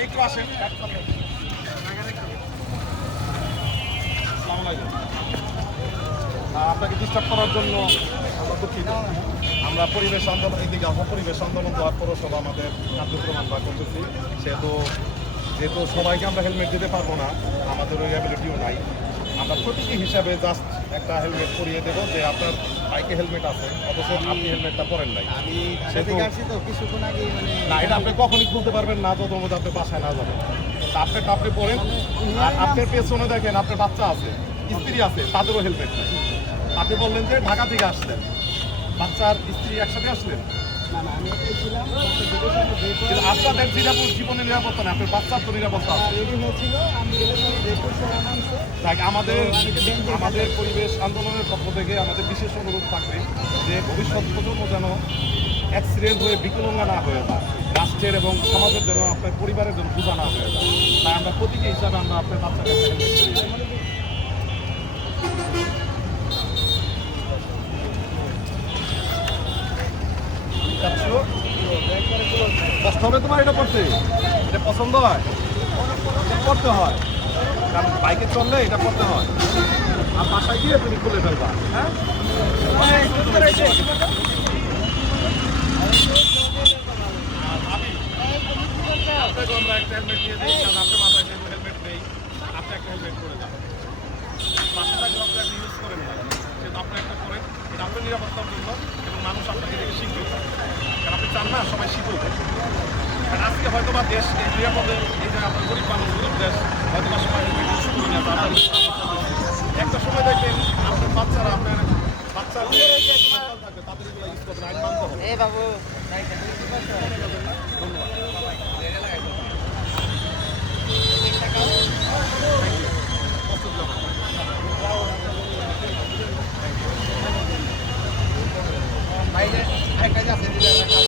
ভাই একটু আসেন। আসসালামু আলাইকুম। আপনাকে ডিস্টার্ব করার জন্য আমরা দুঃখিত। আমরা পরিবেশ আন্দোলন এদিকে আসবো, পরিবেশ আন্দোলন দেওয়ার পৌরসভা আমাদের কার্যক্রম আমরা করতেছি। যেহেতু সবাইকে আমরা হেলমেট দিতে পারবো না, আমাদের ওই অ্যাবিলিটিও নাই। আমরা প্রতীকী হিসাবে জাস্ট একটা হেলমেট পরিয়ে দেবো যে আপনার বাইকে হেলমেট আছে, অথচ আপনি হেলমেটটা পরেন নাই। কিছুক্ষণ আগে না, এটা আপনি কখনই খুলতে পারবেন না যত মধ্যে আপনি বাসায় না যাবেন। আপনারটা আপনি পরেন। আর আপনার পেছনে দেখেন আপনার বাচ্চা আছে, স্ত্রী আছে, তাদেরও হেলমেট নাই। আপনি বললেন যে ঢাকা থেকে আসলেন, বাচ্চার স্ত্রী একসাথে আসলেন। কিন্তু আপনাদের জীবনের নিরাপত্তা না, আপনার বাচ্চার তো নিরাপত্তা আছে। আমাদের পরিবেশ আন্দোলনের পক্ষ থেকে আমাদের বিশেষ অনুরোধ থাকবে যে ভবিষ্যৎ প্রজন্ম যেন অ্যাক্সিডেন্ট হয়ে বিকলাঙ্গ না হয়ে যায়, রাষ্ট্রের এবং সমাজের জন্য, আপনার পরিবারের জন্য বোঝা না হয়ে যায়। তাই আমরা প্রতীকী হিসাবে আমরা আপনার বাচ্চাকে কষ্ট হবে তোমার এটা করতে? এটা পছন্দ হয়? করতে হয়, কারণ বাইকে চললে এটা করতে হয়। আর বাসায় গিয়ে তুমি খুলে ফেলবা। হ্যাঁ, আপনাকে আমরা একটা হেলমেট দিয়ে দিই, কারণ আপনার মাথায় যেহেতু হেলমেট নেই, আপনি একটা হেলমেট করে যান। বাসা থাকলে আপনি একটা ইউজ করেন না, সেহেতু আপনি একটা করেন। এটা আপনার নিরাপত্তার জন্য এবং মানুষ আপনাকে দেখে শিখবে, কারণ আপনি চান না সবাই শিখুক। কারণ আজকে হয়তো বা দেশ এই নিরাপদে, এই যে আপনার গরিব মানুষ, গরিব দেশ, হয়তো বা সবাই হেলমেট ইউজ করি না। একটা সময় দেখবেন আপনার বাচ্চারা, আপনার বাচ্চার থাকবে, তাদের এগুলো ইউজ করবেন, আইন মানতে হবে। বাবু ভাই যে আরেকটা আছে